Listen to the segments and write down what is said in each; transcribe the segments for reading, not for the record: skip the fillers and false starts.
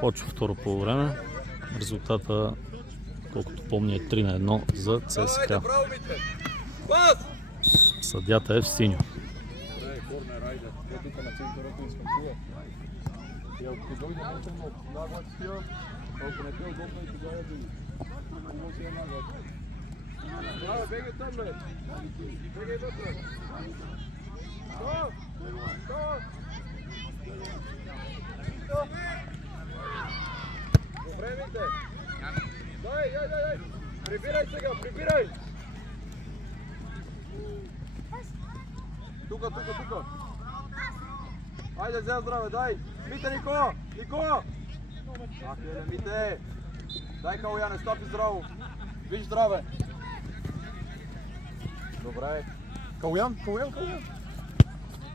Почва второ по време. Резултата, колкото помня, е 3-1 за ЦСКА. Съдята е в синьо. Дай! Прибирай сега, прибирай! Тука! Айде, взем здраве, дай! Мите, Нико! Ах, Мите! Дай, Калуяне, стопи здраво! Виж здраве! Добре! Калуян!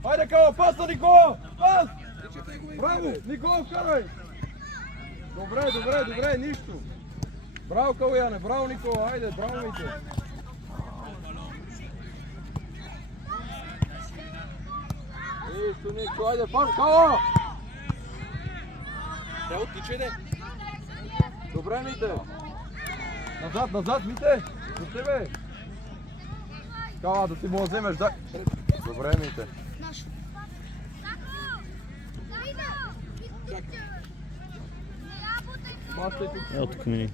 Айде, Кала, пас на Нико! Пас! Браво! Нико, вкарай! Добре, нищо! Браво, Калуяне, браво, Никола, айде, браво, Мите! Нищо, айде, пас, Кала! Трябва оттичай, де! Добре, Мите! Назад, Мите! За тебе! Кала, да си му вземеш, дай! Добре, Мите! Ето тук мини.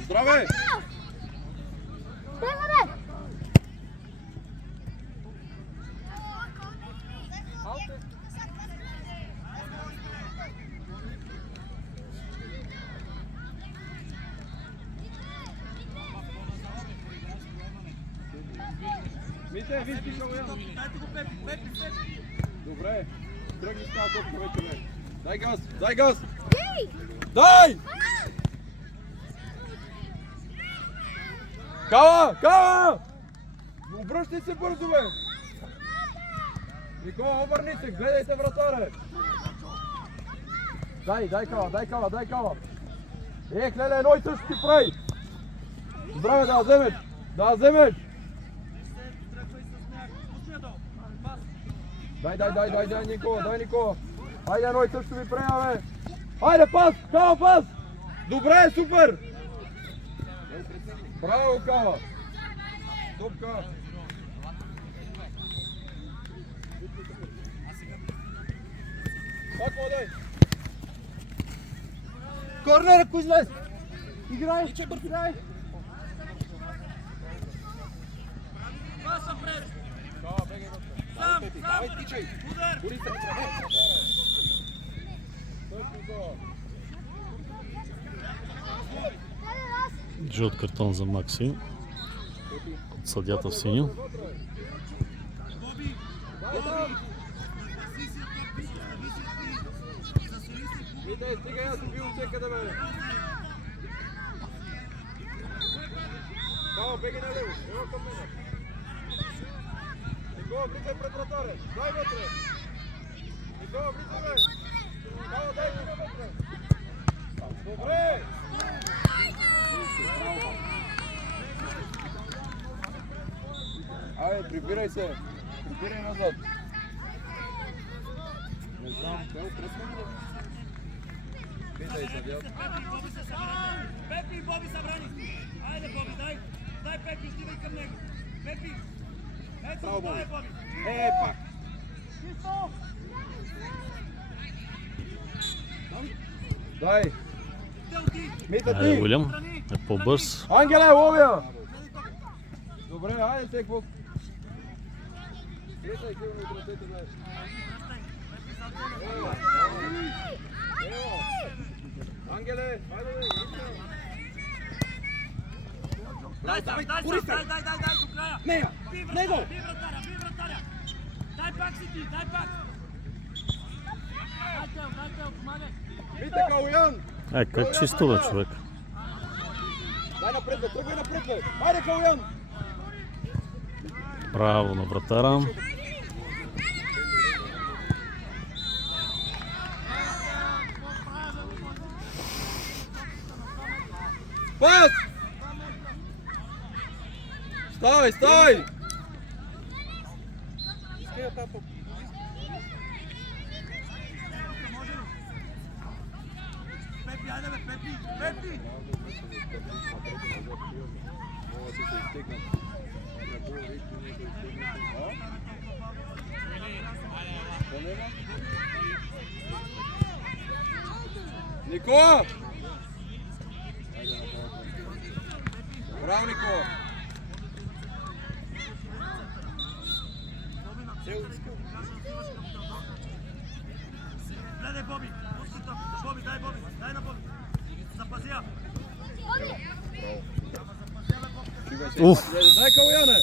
Здраве! Мите, виж ти Калуян! Добре! Тръгни с тази топка вече, бе! Дай газ! Дай! Кала! Обръщай се бързо, бе! Никола, обърни се, гледайте вратаре! Дай Кала! Леле, едно и също ти прави! Здраве, да я вземеш! Дай, Никола! Хайде, едно и също ви приема, бе! Хайде, пас! Кала, пас! Добре, супер! Браво, Кала! Топка! Пак младай! Корнер, ако излез! Играй! Играй! Кала, бегай вътре! Давай, тичай! Бори се! Жълт картон за Макси. От съдята в синьо. Стига, аз убил всекъде, бе! Кала, бегай налево! Ева към мене! Никола, влизай пред вратаря! Дай вътре! Никола, влизай, бе! Кала, дай вътре! Добре! Айде, прибирай се! Прибирай назад! Не знам, къде тръпваме ли? Питай се, дял. Пепи и Боби събрани! Айде, Боби, дай Пепи, стигай към него! Пепи! Ето, дай, Боби! Пак! Дай! Мита ти! Айде, Уилям е по-бърз. Ангеле, ловя! Добре, айде те, какво? Питай, силно и тръцете, бе! Ангеле, айде, бе! Дай до края! Нея! Него! Би вратаря! Дай пак си ти, дай пак! Дай тел, помагай! Мите, Калуян! Как чисто, бе, човек. Дай напред, бе, тръгвай напред, бе! Айде, Калуян! Браво на вратара. Пас! Ставай! Ския тапа. Пепи, айде бе, Пепи! Пепи! Могат да се изтегнат. На по-ритми да се изтегнат. Що нема? Никола! Браво, Никола! Гледай, Боби! Пусти топката! Боби, дай Боби! Дай на Боби! Запази я! Уф! Дай Калуяне!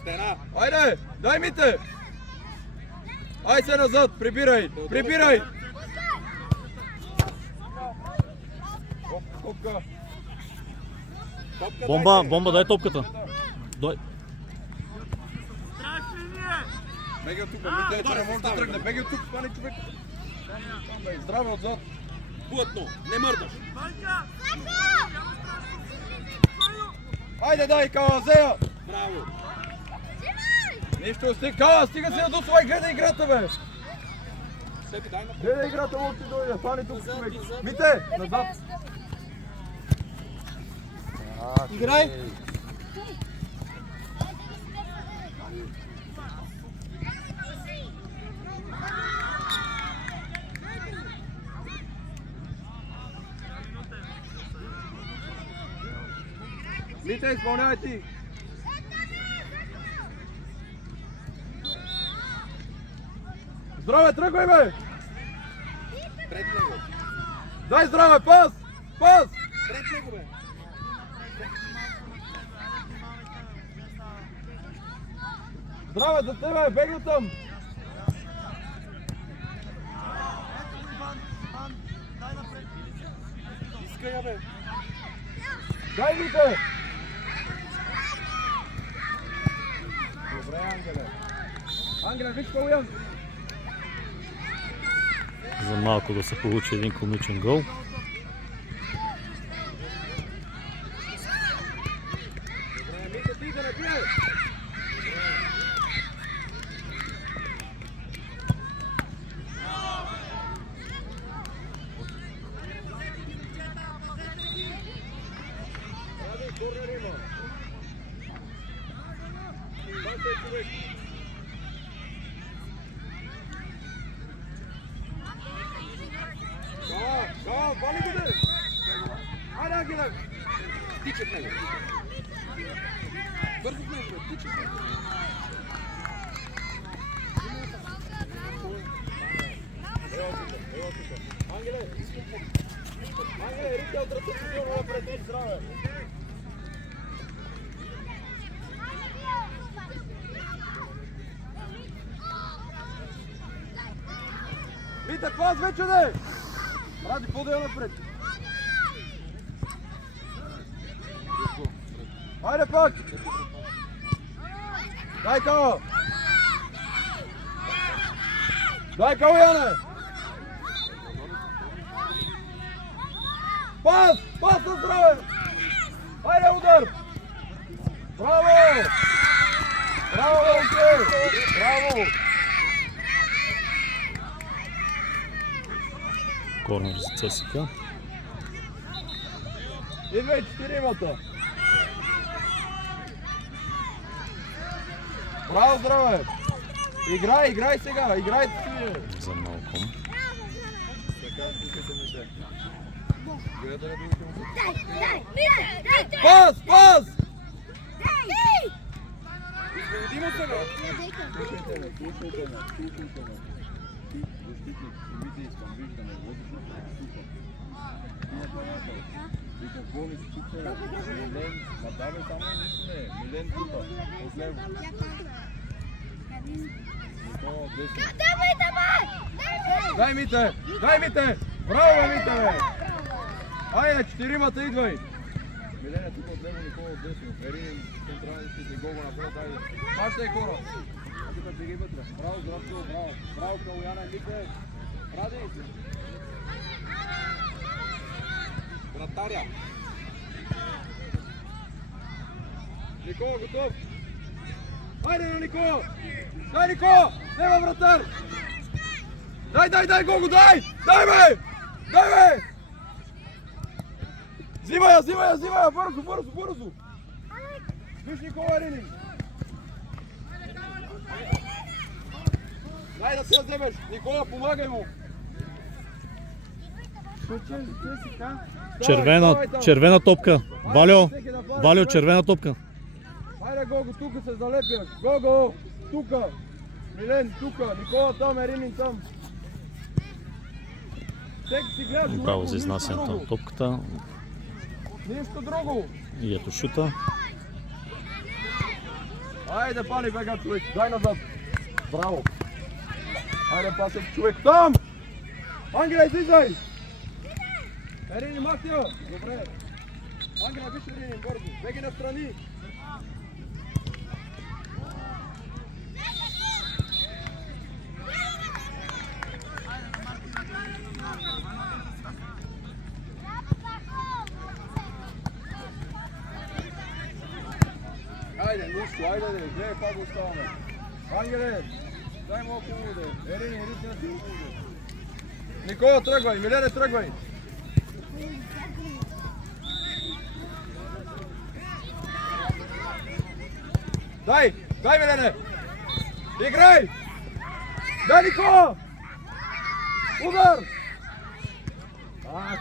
Стена! Айде! Дай Мите! Ай се назад! Прибирай! Прибирай! Копка! Бомба, бомба, дай топката. Дай. Страшни ние! Беги от тук, Мите, че не може да тръгне. Беги от тук, стани човек. Здраве отзад. Плътно, не мърдаш. Ванка! Айде дай, Кала, зея! Браво. Нищо, Кала, стига си да досвай, гледай играта, бе! Себи, дай на Гледай играта, може да дойде, стани тук, човек. Мите, назад! Играй! Мите, изпълнявай ти! Здраве, тръгвай, бе! Пред него. Дай здраве, пас! Пас! Пред него, бе. Здраве за тебе, бегай там! Искай я, бе. Дай, Мите! Добре, Ангеле. Ангеле, виж Калуян! За малко да се получи един комичен гол. Добре, Мите, ти да не бие! Корнер има. Дай се, човек. Кала, вали ги, бе! Айде, Ангеле! Тича в него. Бързо в него, бе. Тича в него. Ево тук. Ангеле! Ангеле, рите от ръцете си много напред, здраве! Мите, пас вече, де! Ради, по-да я напред! Айде пак! Дай, Кала! Дай, Калуяне! Пас! Пас на здраве! Айде, удар! Браво! Браво, Лънке! Браво! Корнер за ЦСКА. Идвай, четиримата! Браво, здраве! Играй, играй сега! Играйте си! За Малком. Пас! Пас! Изведи му се, бе. Слушайте ме, слушайте ме, слушайте ме. Ти, защитник, имите искам, виждаме, водиш на тук. Ти нападател. Ти какво ли си тук? Милен, нападай само не, Милен тук, отляво. Никола, десен. Дай Мите! Дай Мите! Браво, Мите, бе! Айде, четиримата идвай! Милен е тук отляво, Никола от десно. Ерин, централни щити, гол напред, айде. Пащай хора! Тук беги вътре. Браво, Здравко, браво. Браво, Калуяна, Мите! Ради! Вратаря. Никола, готов! Ajde Niko! Daj Niko! Nema vratar! Daj Gogu, daj! Daj me! Zivaja, brzo! Viš Nikola Rinin! Daj da se zebeš! Nikola, pomagaj mu! Червена топка. Валио, червена топка. Ajde Gogu, tuka se zalepio! Gogo! Tuka! Milen, tuka! Nikola tam, Rinin tam! Тек си гледаш! Право за изнасянето на топката. Нищо друго! И ето шута. Ajde, pani bega човек, дай назад. Браво. Ajde, пасек човек там. Ангела, излизай. Ерини, Матио. Добре. Ангела, виж Ерини, бързо. Беги настрани. Ajde, нищо, ajde, гледай как го оставаме. Ангеле, дай малко уде. Ерини, ритна си уде. Никола, тръгвай, Милене, тръгвай. Дай, Милене. Играй. Дай, Никола. Удар. Ах,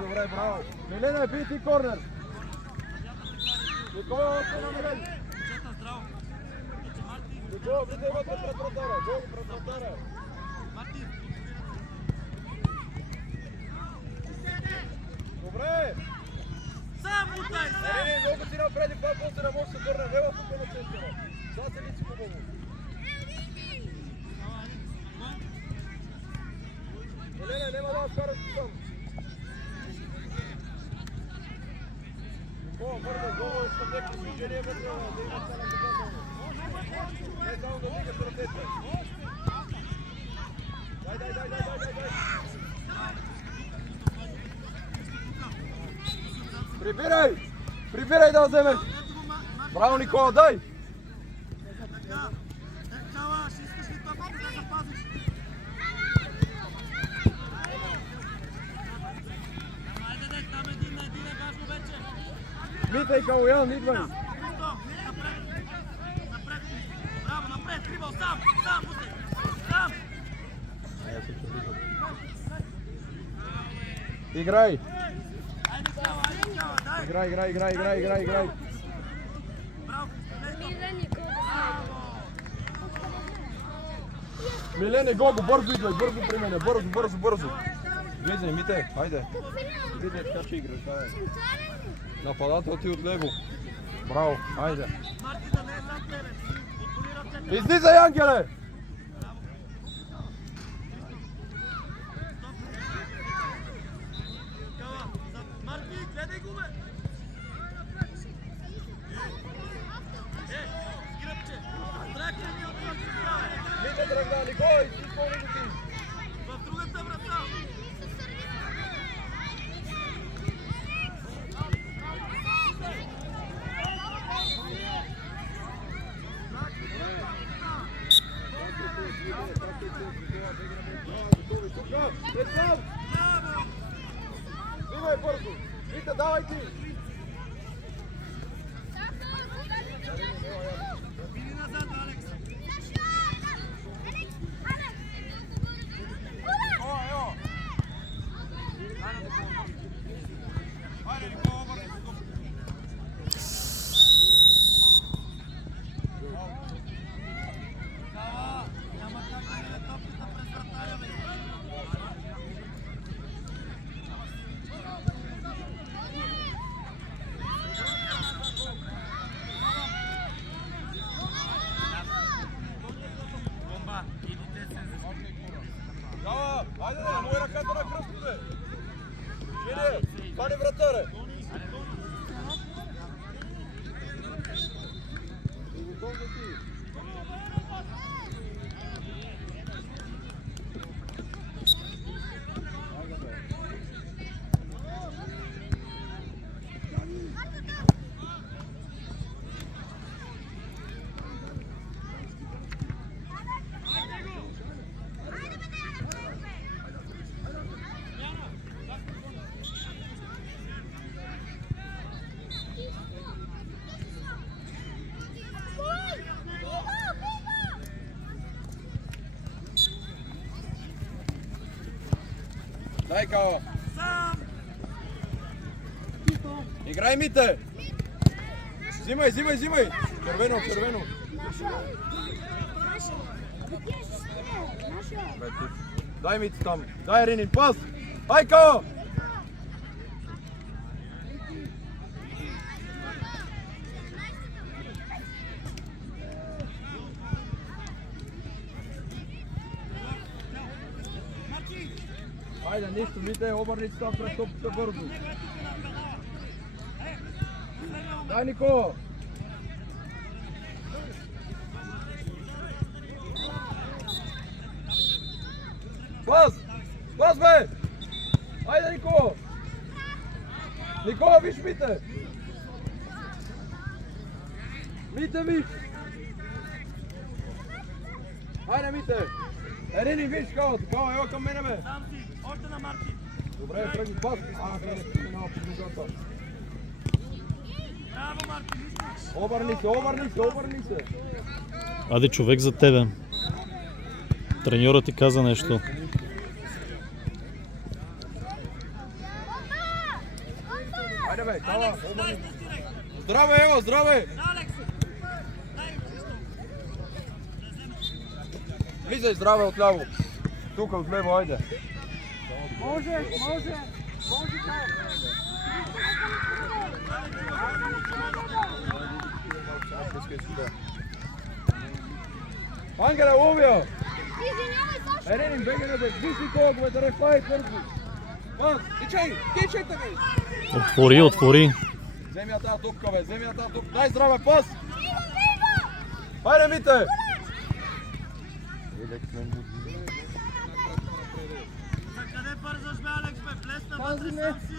добре, браво. Милене, бий ти корнер. Никола, още на Милен. Никола, влизай вътре пред вратаря. Гол пред вратаря. Добре. Сам утай! Ерини, много си напреди, това после не може да се върне. Ева тук на центъра. Сега се лици хубаво. Милене, нема да откараш там. Никола, бързо, гол, искам някакво движение вътре, да има цяла наказателно. Не само да дигаш ръцете. Дай. Прибирай да вземеш. Браво, Никола, дай. Ще искаш ли топката да запазиш? Айде, там един на важно вече. Митай, Калоян, идвай. Напред. Браво, напред, Кривал, сам, сам. Играй. Айде, дай. Играй. Браво, Милене, Гого, бързо идвай, бързо при мене, бързо. Влизай, Мите, хайде. Влизай, така че играш, давай. Нападател ти отляво. Браво, хайде. Марти да не е зад тебе. Отболи ръцете. Излизай, Ангеле! Марти, гледай го, бе! Скръпче! Тракне ми от врата! Мите, тръгна, Никой, изпълни го ти! В другата врата! Взимай бързо! Мите, давай ти! Били назад, Алекс! Няма как да не топката през вратаря, бе! Бомба! Идите се за Дава, айде, мой ръката на кръсто, бе! Жени, пани вратаре! Готов да ти! Дай Као. Сам! Играй, Мите. Взимай. Червено. Дай Мите там. Дай Ренин, пас. Дай Као. Ajde, ništa, Mite, obrnici tam pred topite brzu. Daj Niko! Pas be! Ajde Niko! Niko, viš Mite! Mite, viš! Ajde Mite! Erinin, viš kao, evo kam mene be! Сам си! Още на Марти! Добре, тръгни пас! Не, малко другата. Браво, Марти! Мислиш! Обърни се! Аде, човек за тебе. Треньорът ти каза нещо. Айде бе, кала, Алекс, обърни! дай се директ! Здраве, Ева, здраве! Алекс! Дай! Влизай здраве отляво. Тук отляво, айде. Може. Ангеле, ловия! Еренин, бегай бе, вижди колко ме да рефай първо. Пас! Тичайте бе! Отвори. Вземи я тази топка бе, Дай здраве, пас! Хайде, Мите! За къде бързаш бе, Алекс бе? Плесна вътре сам си!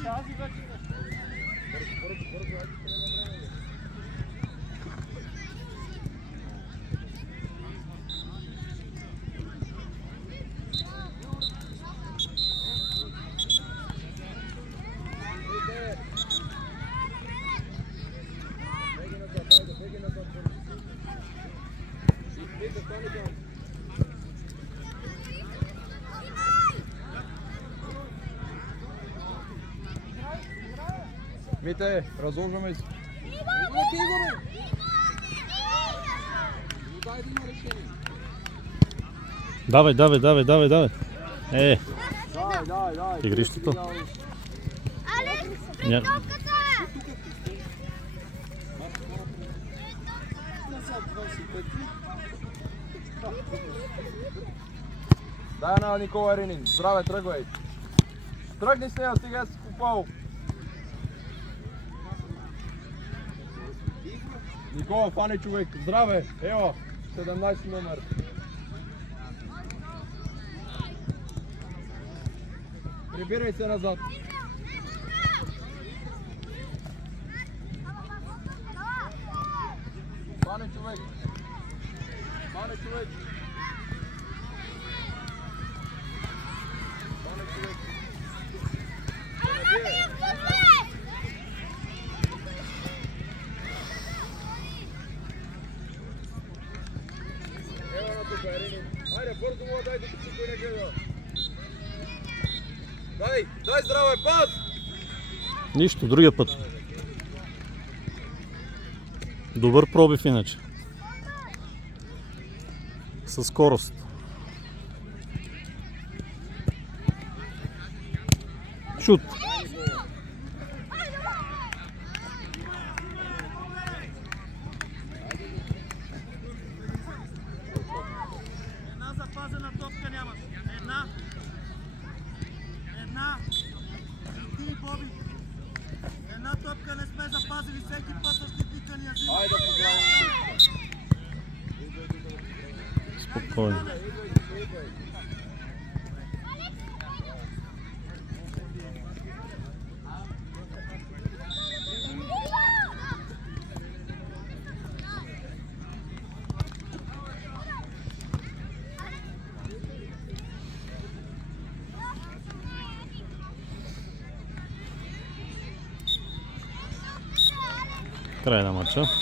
Мите, разложваме се. Давай. Е, Дай. игрището. Ня- Дай на Никола Еренин. Здраве, тръгвай. Тръгни с нея, стига си купал. Никола, фани човек. Здраве. Ева, 17 номер. Прибирай се назад. Фани човек. Ева на тук, Еренин. Айде, бързо му дай, докато никой не гледа. Дай здраве, пас! Нищо, другия път. Добър пробив иначе. Със скорост. Шут. Една запазена топка нямаш. Една. Ти и Боби. Една топка не сме запазили. Всеки път защитника ни я взима. Айде, поздравям. Спокойно. Край на матча.